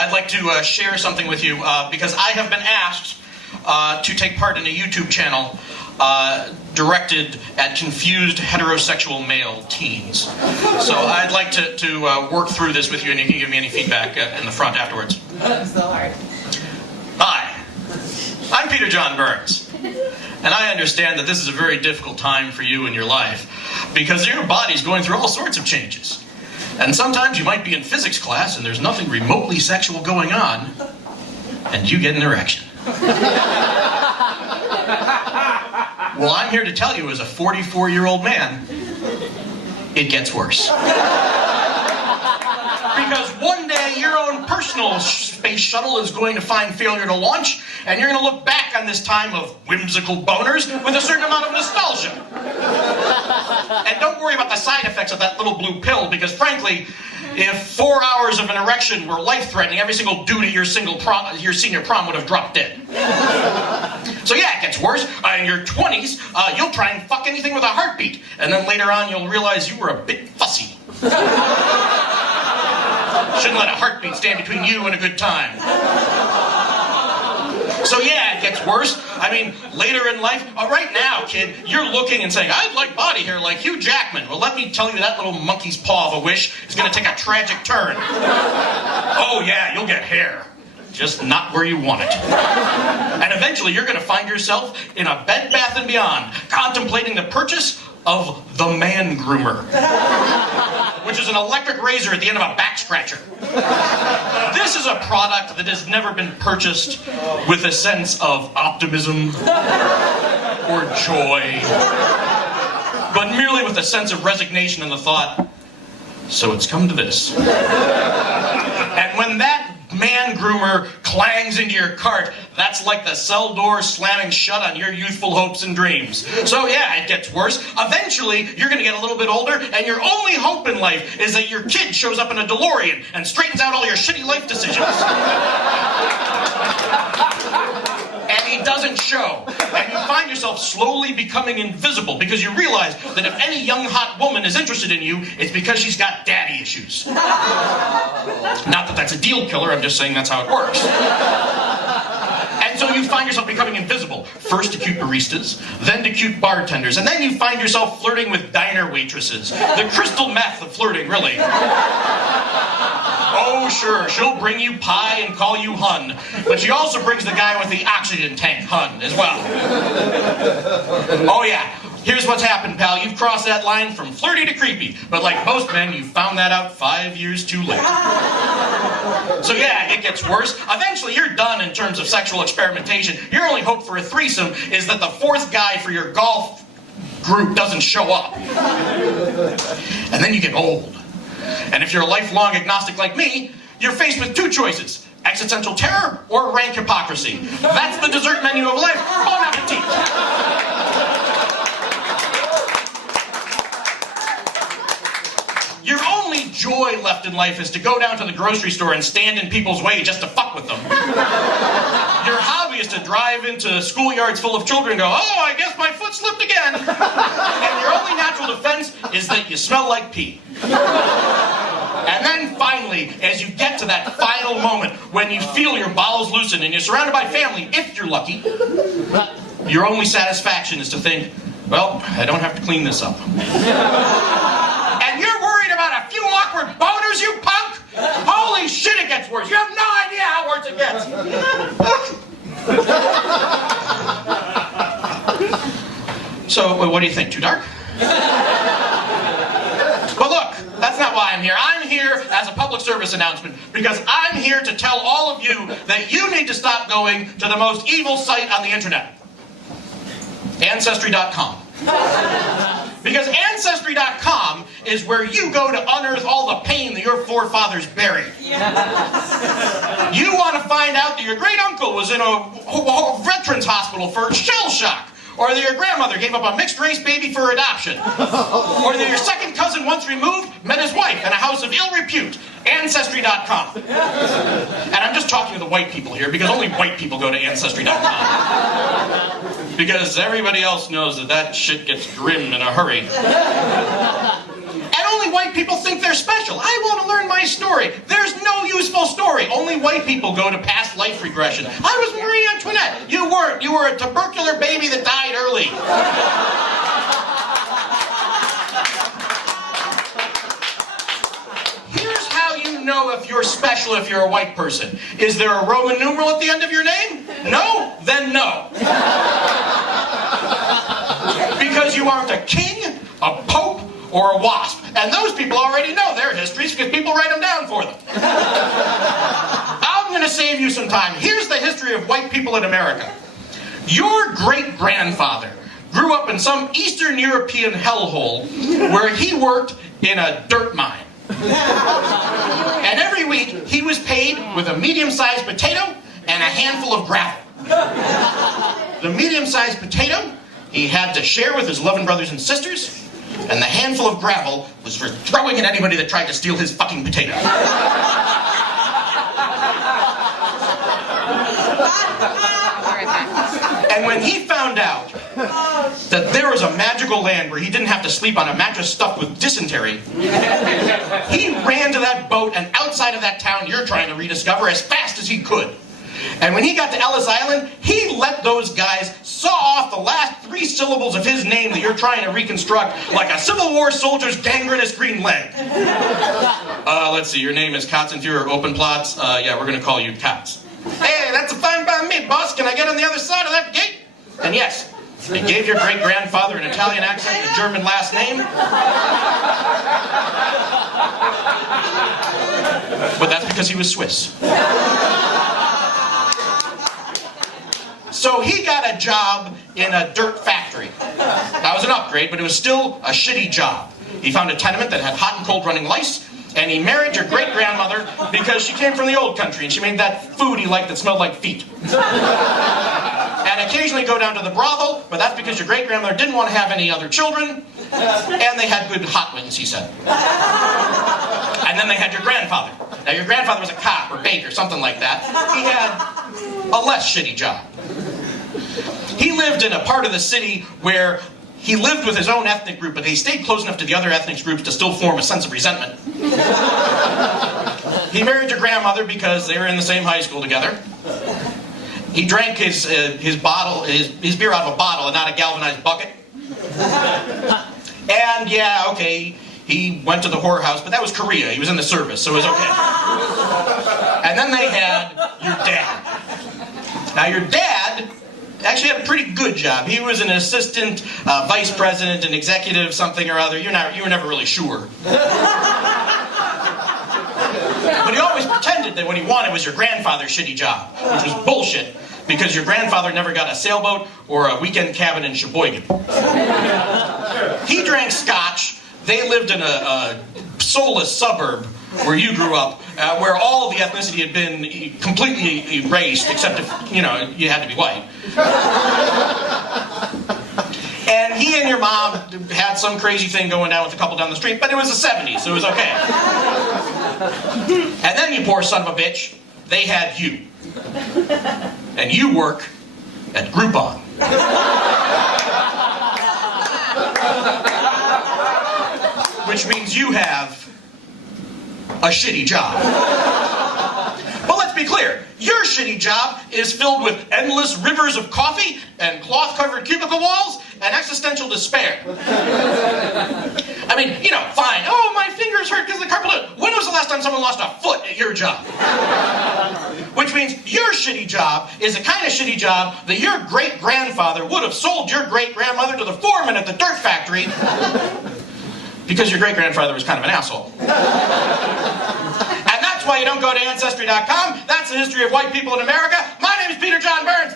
I'd like to share something with you because I have been asked to take part in a YouTube channel directed at confused heterosexual male teens. So I'd like to work through this with you, and you can give me any feedback in the front afterwards. So hard. Hi, I'm Peter John Byrnes, and I understand that this is a very difficult time for you in your life because your body's going through all sorts of changes. And sometimes you might be in physics class and there's nothing remotely sexual going on, and you get an erection. Well, I'm here to tell you, as a 44-year-old man, it gets worse. Because one day your own personal space shuttle is going to find failure to launch, and you're going to look back on this time of whimsical boners with a certain amount of nostalgia. And don't worry about the side effects of that little blue pill, because frankly, if 4 hours of an erection were life-threatening, every single dude at your senior prom would have dropped dead. So yeah, it gets worse. In your 20s, you'll try and fuck anything with a heartbeat, and then later on you'll realize you were a bit fussy. Shouldn't let a heartbeat stand between you and a good time. So yeah, it gets worse. I mean, later in life, right now, kid, you're looking and saying, I'd like body hair like Hugh Jackman. Well, let me tell you, that little monkey's paw of a wish is going to take a tragic turn. Oh yeah, you'll get hair. Just not where you want it. And eventually you're going to find yourself in a Bed Bath & Beyond, contemplating the purchase of the Man Groomer, which is an electric razor at the end of a back scratcher. This is a product that has never been purchased with a sense of optimism or joy, but merely with a sense of resignation and the thought, so it's come to this. And when that Man Groomer clangs into your cart, that's like the cell door slamming shut on your youthful hopes and dreams. So yeah, it gets worse. Eventually, you're going to get a little bit older, and your only hope in life is that your kid shows up in a DeLorean and straightens out all your shitty life decisions. And he doesn't show. And you find yourself slowly becoming invisible because you realize that if any young hot woman is interested in you, it's because she's got daddy issues. Not that that's a deal killer, I'm just saying that's how it works. And so you find yourself becoming invisible. First to cute baristas, then to cute bartenders, and then you find yourself flirting with diner waitresses. The crystal meth of flirting, really. Oh, sure, she'll bring you pie and call you hun, but she also brings the guy with the oxygen tank, hun, as well. Oh, yeah, here's what's happened, pal. You've crossed that line from flirty to creepy, but like most men, you found that out 5 years too late. So yeah, it gets worse. Eventually, you're done in terms of sexual experimentation. Your only hope for a threesome is that the fourth guy for your golf group doesn't show up. And then you get old. And if you're a lifelong agnostic like me, you're faced with two choices: existential terror or rank hypocrisy. That's the dessert menu of life. Bon appetit! Your only joy left in life is to go down to the grocery store and stand in people's way just to fuck with them. Your hobby is to drive into schoolyards full of children and go, oh, I guess my foot slipped again. And your only natural defense is that you smell like pee. And then finally, as you get to that final moment when you feel your bowels loosen and you're surrounded by family, if you're lucky, your only satisfaction is to think, well, I don't have to clean this up. And you're worried about a few awkward boners, you punk? Holy shit, it gets worse. You have no idea how worse it gets. So, what do you think? Too dark? But look, that's not why I'm here. I'm here as a public service announcement because I'm here to tell all of you that you need to stop going to the most evil site on the internet. Ancestry.com. Because Ancestry.com is where you go to unearth all the pain that your forefathers buried. You want to find out that your great-uncle was in a veterans hospital for shell shock, or that your grandmother gave up a mixed-race baby for adoption, or that your second cousin once removed met his wife in a house of ill repute. Ancestry.com. And I'm just talking to the white people here, because only white people go to Ancestry.com. Because everybody else knows that that shit gets grim in a hurry. And only white people think they're special. I want to learn my story. There's no useful story. Only white people go to past life regression. I was Marie Antoinette. You weren't. You were a tubercular baby that died early. Here's how you know if you're special if you're a white person. Is there a Roman numeral at the end of your name? No? Then no. Because you aren't a king, a pope, or a wasp. And those people already know their histories because people write them down for them. I'm going to save you some time. Here's the history of white people in America. Your great-grandfather grew up in some Eastern European hellhole where he worked in a dirt mine. And every week he was paid with a medium-sized potato and a handful of gravel. The medium-sized potato he had to share with his 11 brothers and sisters, and the handful of gravel was for throwing at anybody that tried to steal his fucking potato. And when he found out that there was a magical land where he didn't have to sleep on a mattress stuffed with dysentery, he ran to that boat and outside of that town you're trying to rediscover as fast as he could. And when he got to Ellis Island, he let those guys saw off the last 3 syllables of his name that you're trying to reconstruct like a Civil War soldier's gangrenous green leg. Let's see, your name is Katzenfuhrer Open Plots. Yeah, we're going to call you Katz. Hey, that's fine by me, boss. Can I get on the other side of that gate? And yes, they gave your great-grandfather an Italian accent and a German last name. But that's because he was Swiss. So he got a job in a dirt factory. That was an upgrade, but it was still a shitty job. He found a tenement that had hot and cold running lice, and he married your great-grandmother because she came from the old country, and she made that food he liked that smelled like feet. And occasionally go down to the brothel, but that's because your great-grandmother didn't want to have any other children, and they had good hot wings, he said. And then they had your grandfather. Now, your grandfather was a cop or baker, something like that. He had a less shitty job. He lived in a part of the city where he lived with his own ethnic group, but he stayed close enough to the other ethnic groups to still form a sense of resentment. He married your grandmother because they were in the same high school together. He drank his beer out of a bottle and not a galvanized bucket. And yeah, okay, he went to the whorehouse, but that was Korea. He was in the service, so it was okay. And then they had your dad. Now your dad actually had a pretty good job. He was an assistant vice president, an executive something or other. You were never really sure. But he always pretended that what he wanted was your grandfather's shitty job, which was bullshit, because your grandfather never got a sailboat or a weekend cabin in Sheboygan. He drank scotch. They lived in a soulless suburb where you grew up, where all of the ethnicity had been completely erased, except if, you had to be white. And he and your mom had some crazy thing going down with a couple down the street, but it was the 70s, so it was okay. And then, you poor son of a bitch, they had you. And you work at Groupon. Which means you have a shitty job. But let's be clear, your shitty job is filled with endless rivers of coffee and cloth-covered cubicle walls and existential despair. I mean, fine. Oh, my fingers hurt because of the carpal tunnel. When was the last time someone lost a foot at your job? Which means your shitty job is the kind of shitty job that your great-grandfather would have sold your great-grandmother to the foreman at the dirt factory because your great-grandfather was kind of an asshole. And that's why you don't go to Ancestry.com. That's the history of white people in America. My name is Peter John Byrnes.